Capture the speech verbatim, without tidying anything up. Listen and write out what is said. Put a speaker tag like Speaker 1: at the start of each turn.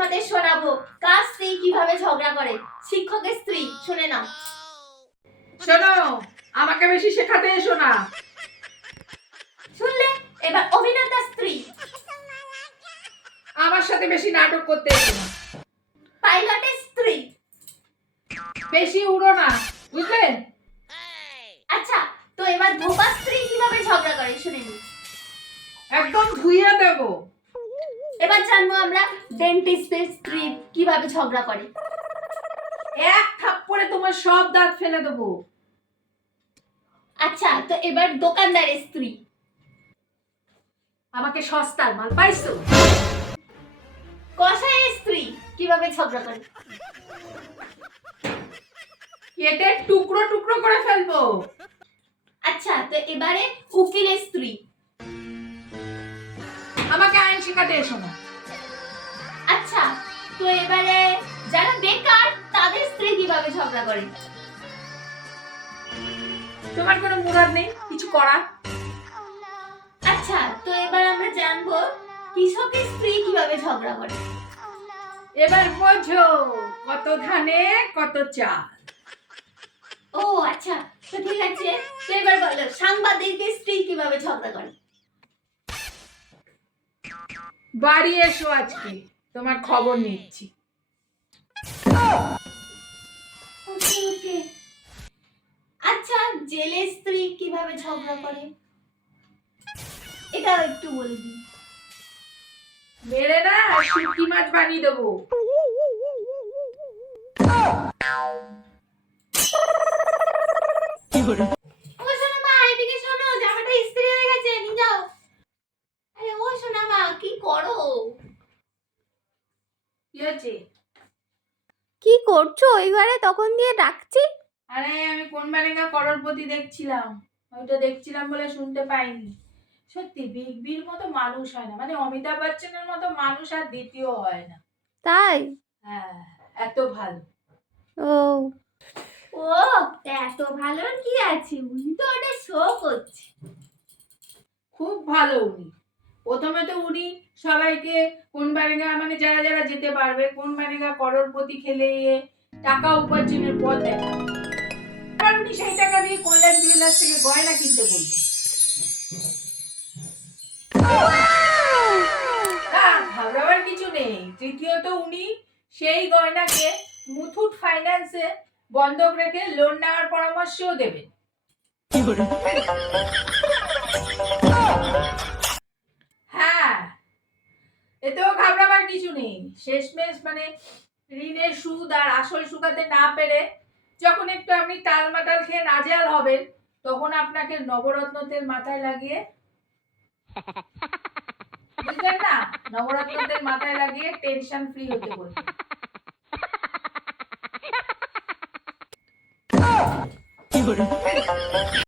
Speaker 1: তোমাদের শোনাবো কার স্ত্রী কিভাবে ঝগড়া করে। শিক্ষকের স্ত্রী, শুনে নাও।
Speaker 2: শোনো, আমাকে বেশি শেখাতে এসো না।
Speaker 1: শুনলে? এবার অভিনেতার স্ত্রী।
Speaker 2: আমার সাথে বেশি নাটক করতে এসো না।
Speaker 1: পাইলটের স্ত্রী।
Speaker 2: বেশি উড়ো না, বুঝলে?
Speaker 1: আচ্ছা, তো এবার ধোপার স্ত্রী কিভাবে ঝগড়া করে শুনে নি।
Speaker 2: একদম ধুইয়ে দেব।
Speaker 1: এবার জানবো আমরা ডেন্টিস্টের স্ত্রী কিভাবে ঝগড়া করে।
Speaker 2: এক থাপ্পড়ে তোমার সব দাঁত ফেলে দেবো।
Speaker 1: আচ্ছা, তো এবার দোকানদারের স্ত্রী।
Speaker 2: আমাকে সস্তার মাল পাইছো?
Speaker 1: কসাইয়ের স্ত্রী কিভাবে ঝগড়া করে।
Speaker 2: কেটে টুকরো টুকরো করে ফেলবো।
Speaker 1: আচ্ছা, তো এবারে উকিলের স্ত্রী।
Speaker 2: আমাকে আইন শেখাতে এসো না।
Speaker 1: আচ্ছা, তো এবারে যারা বেকার তাদের স্ত্রী কিভাবে ঝগড়া করে।
Speaker 2: তোমার কোনো মুরাদ নেই কিছু করার?
Speaker 1: আচ্ছা, তো এবার আমরা জানবো কৃষকের স্ত্রী কিভাবে ঝগড়া করে।
Speaker 2: এবার বোঝো কত ধানে কত চাল।
Speaker 1: ও আচ্ছা, তো ঠিক আছে, তো এবার বলো সাংবাদিকের স্ত্রী কিভাবে ঝগড়া করে।
Speaker 2: বাড়ি এসো, আজকে তোমার খবর নিচ্ছি।
Speaker 1: ওকে ওকে। আচ্ছা, জেলের স্ত্রী কিভাবে ঝগড়া করে এটাও একটু বলবি।
Speaker 2: মেরে না শুটকি মাছ বানিয়ে দেবো।
Speaker 1: ও সোনা মা, এদিকে শোনো, জামাটা ইস্ত্রি হয়ে গেছে, নিয়ে যাও। আরে ও সোনা মা, কি করো?
Speaker 2: কি হয়েছে?
Speaker 1: কি করছো ওই ঘরে তখন দিয়ে ডাকছি?
Speaker 2: আরে আমি কোন বারেঙ্গা করোড়পতি দেখছিলাম, ওইটা দেখছিলাম বলে শুনতে পাইনি। সত্যি বিগ বির মতো মানুষ হয় না, মানে অমিতাভ বচ্চনের মতো মানুষ আর দ্বিতীয় হয় না।
Speaker 1: তাই?
Speaker 2: হ্যাঁ, এত ভালো।
Speaker 1: ও ও এত ভালো কি আছে, উনি তো ওটা শো করছে।
Speaker 2: খুব ভালো উনি। প্রথমে তো উনি সবাইকে কোন বারেঙ্গা, মানে যারা যারা যেতে পারবে কোন বারেঙ্গা করোড়পতি খেলে টাকা উপার্জনের পথ দেখা। এবার উনি সেই টাকা দিয়ে কল্যাণ জুয়েলার্স থেকে গয়না কিনতে বললেন। না, ঘাবড়াবার কিছু নেই। তৃতীয়ত উনি সেই গয়নাকে মুথুট ফাইন্যান্সে বন্ধক রেখে লোন নেওয়ার পরামর্শও দেবেন। হ্যাঁ, এতেও ঘাবড়াবার কিছু নেই। শেষমেশ মানে ঋণের সুদ আর আসল শুকাতে না পেরে যখন একটু আপনি টাল মাটাল খেয়ে নাজেহাল হবেন, তখন আপনাকে নবরত্ন তেল মাথায় লাগিয়ে, বুঝলেন না, নবরত্ন তেল মাথায় লাগিয়ে টেনশন ফ্রি হতে বলবেন।